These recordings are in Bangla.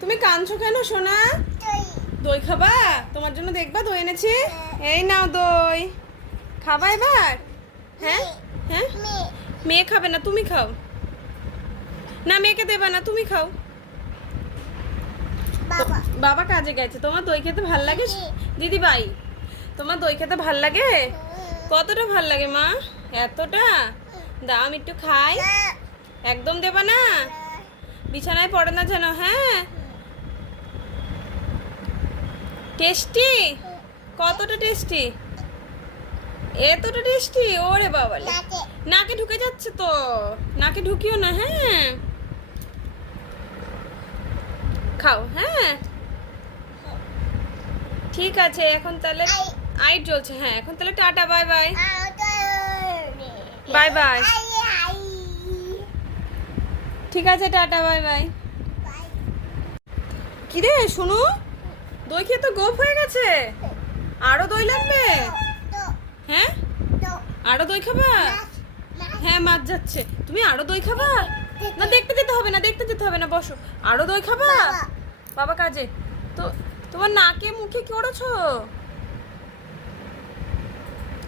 তুমি কাঁদছো কেন সোনা? দই খাবা? তোমার জন্য দেখবা দই এনেছি। এই নাও দই, খাবা এবার? হ্যাঁ হ্যাঁ, মেয়ে খাবে না, তুমি খাও না। মেয়েকে দেবা না, তুমি খাও। বাবা কাজে গেছে। তোমার দই খেতে ভাল লাগে দিদি ভাই? তোমার দই খেতে ভাল লাগে? কতটা ভাল লাগে মা? এতটা? দাও আমি একটু খাই। একদম দেবা না, বিছানায় পড়ে না যেন। হ্যাঁ, টেস্টি? কতটা টেস্টি? এতটা টেস্টি? ওরে বাবা, নাকে ঢুকে যাচ্ছে তো, নাকে ঢুকিও না। হ্যাঁ, খাও। হ্যাঁ ঠিক আছে, এখন তাহলে আইট জ্বলছে। হ্যাঁ, এখন তাহলে tata, bye bye. Bye bye. ঠিক আছে, টাটা, বাই বাই। কিরে শুনু, দই খেয়ে তো গোপ হয়ে গেছে। আরো দই লাগবে? হ্যাঁ, আরো দই খাবা? হ্যাঁ, মাছ যাচ্ছে। তুমি আরো দই খাবা? না, দেখতে যেতে হবে না, দেখতে যেতে হবে না, বসো। আরো দই খাবা? বাবা কাজে তো। তোমার নাকে মুখে কি করেছো?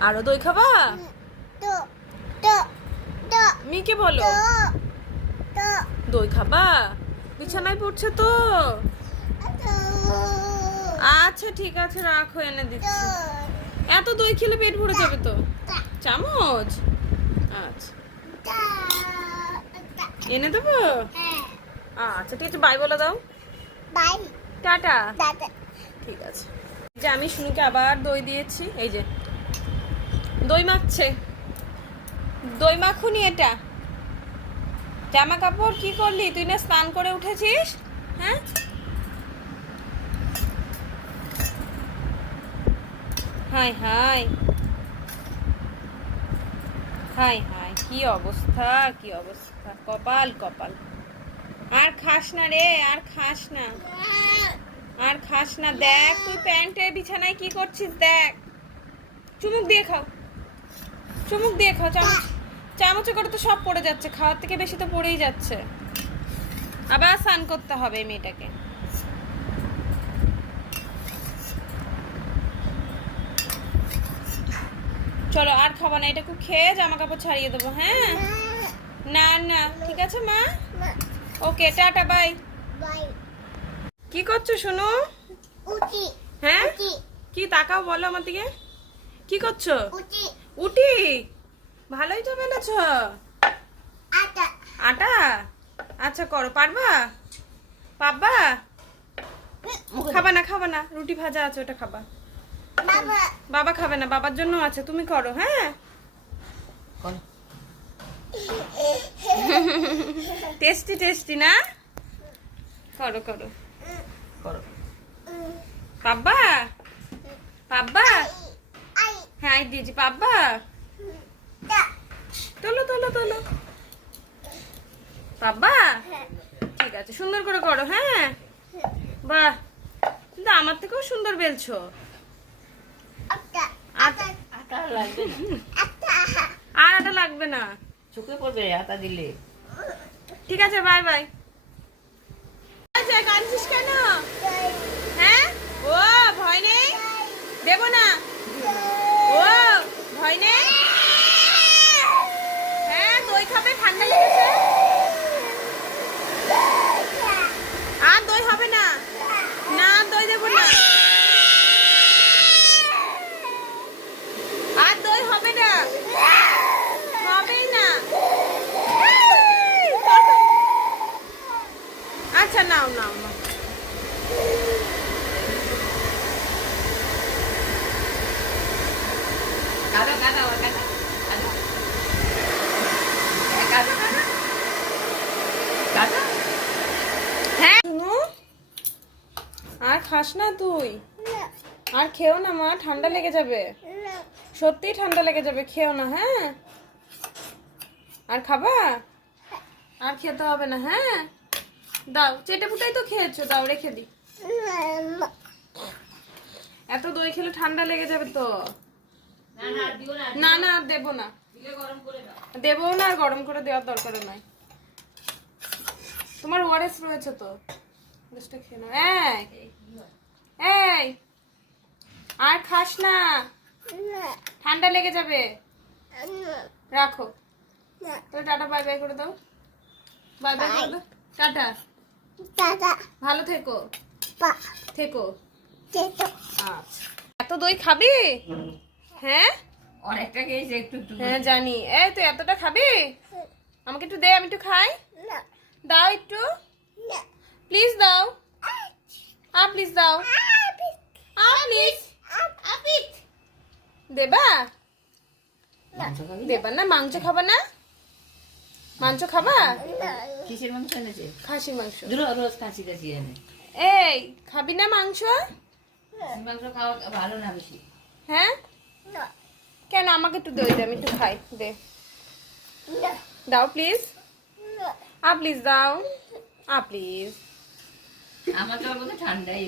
আরো দই খাবা? মিকে বলো দই খাবা। বিছানায় পড়ছে তো। আচ্ছা ঠিক আছে, রাখো, এনে দিচ্ছি। এত দই খেলে পেট ভরে যাবে তো। চামচ? আচ্ছা, এনে দেবো। আচ্ছা ঠিক আছে, বাই বলে দাও। Bye, tata. ঠিক আছে, যে আমি শুনুকে আবার দই দিয়েছি। এই যে দই মাখছে, দই মাখুনি এটা। জামা কাপড় কি করলি তুই? না স্নান করে উঠেছিস? হ্যাঁ, হাই হাই হাই হাই, কি অবস্থা, কি অবস্থা, কপাল কপাল। আর খাস না রে, আর খাস না, আর খাস না। দেখ তুই প্যান্টে বিছানায় কি করছিস, দেখ। চুমুক দিয়ে খাও, চুমুক দিয়ে খাও। চামচ, চামচে করে তো সব পড়ে যাচ্ছে, খাওয়ার থেকে বেশি তো পড়েই যাচ্ছে। আবার স্নান করতে হবে এই মেয়েটাকে। চলো, আর খাবো না, এটাকে খেয়ে জামা কাপড় ছাড়িয়ে দেবো। হ্যাঁ, না না, ঠিক আছে মা। ওকে, টাটা, বাই। কি করছো শুনো? হ্যাঁ, কি তাকাও বলো আমার দিকে। কি করছো? উটি? ভালোই তো বেলেছো। আটা? আচ্ছা করো, পারবা? পাবা? খাবা না, খাবা না, রুটি ভাজা আছে, ওটা খাবা। বাবা খাবে না, বাবার জন্য আছে, তুমি করো। হ্যাঁ, টেস্টি টেস্টি না? করো করো করো। পাব্বা? পাব্বা? হ্যাঁ, দিয়েছি। পাব্বা? তোলো তোলো তোলো। পাব্বা? ঠিক আছে, সুন্দর করে করো। হ্যাঁ, বাহ, কিন্তু আমার থেকেও সুন্দর বেলছো। আর আটা লাগবে না, চোখে পড়বে আটা দিলে। ঠিক আছে, বাই বাই। কাঁদছিস কেন? হ্যাঁ, ও ভয় নেই, দেবো না। ও ভয় নেই। হ্যাঁ, দই খাবে, ঠান্ডা লেগেছে। আর দই হবে না, না দই দেবো না, আর দই হবে না, হবেই না। আচ্ছা নাও নাও নাও। কাদা কাদা কাদা কাদা কাদা কাদা। হ্যাঁ শুনু, আর খাস না তুই, আর খেও না মা, ঠান্ডা লেগে যাবে। সত্যি ঠান্ডা লেগে যাবে, খেও না। হ্যাঁ, আর খাবা? আর খেতে হবে না। হ্যাঁ, দাও, চেটে পুটাই তো খেয়েছো, দাও রেখে দি। এত দই খেলে ঠান্ডা লেগে যাবে তো। না না, আর দেবো না, দেবো না, আর গরম করে দেওয়ার দরকার নাই। তোমার ওআরএস রয়েছে তো। দোষটা খেয়ে নাও। এই এই আর খাস না, ঠান্ডা লেগে যাবে। রাখো, তাহলে টাটা বাই বাই করে দাও। বাই বাই করে দাও, টাটা। ভালো থেকো থেকো। আচ্ছা, এত দই খাবি? হ্যাঁ অনেকটা খেয়েছে, একটু একটু হ্যাঁ জানি। এই তুই এতটা খাবি? আমাকে একটু দে, আমি একটু খাই। দাও একটু, প্লিজ দাও। প্লিজ দাও, প্লিজ। দেবা? মাংস খাবি? দেবা না? মাংস খাবা না? মাংস খাবা? কিসের মাংস এনেছে? খাসির মাংস। রোজ কাশি কাশি এনে। এই খাবি না মাংস? খাসির মাংস খাওয়া ভালো না বেশি। হ্যাঁ কেন? আমাকে একটু দই দে, আমি একটু খাই। দে, দাও প্লিজ। প্লিজ দাও, প্লিজ। আমার তো বোধহয় ঠান্ডাই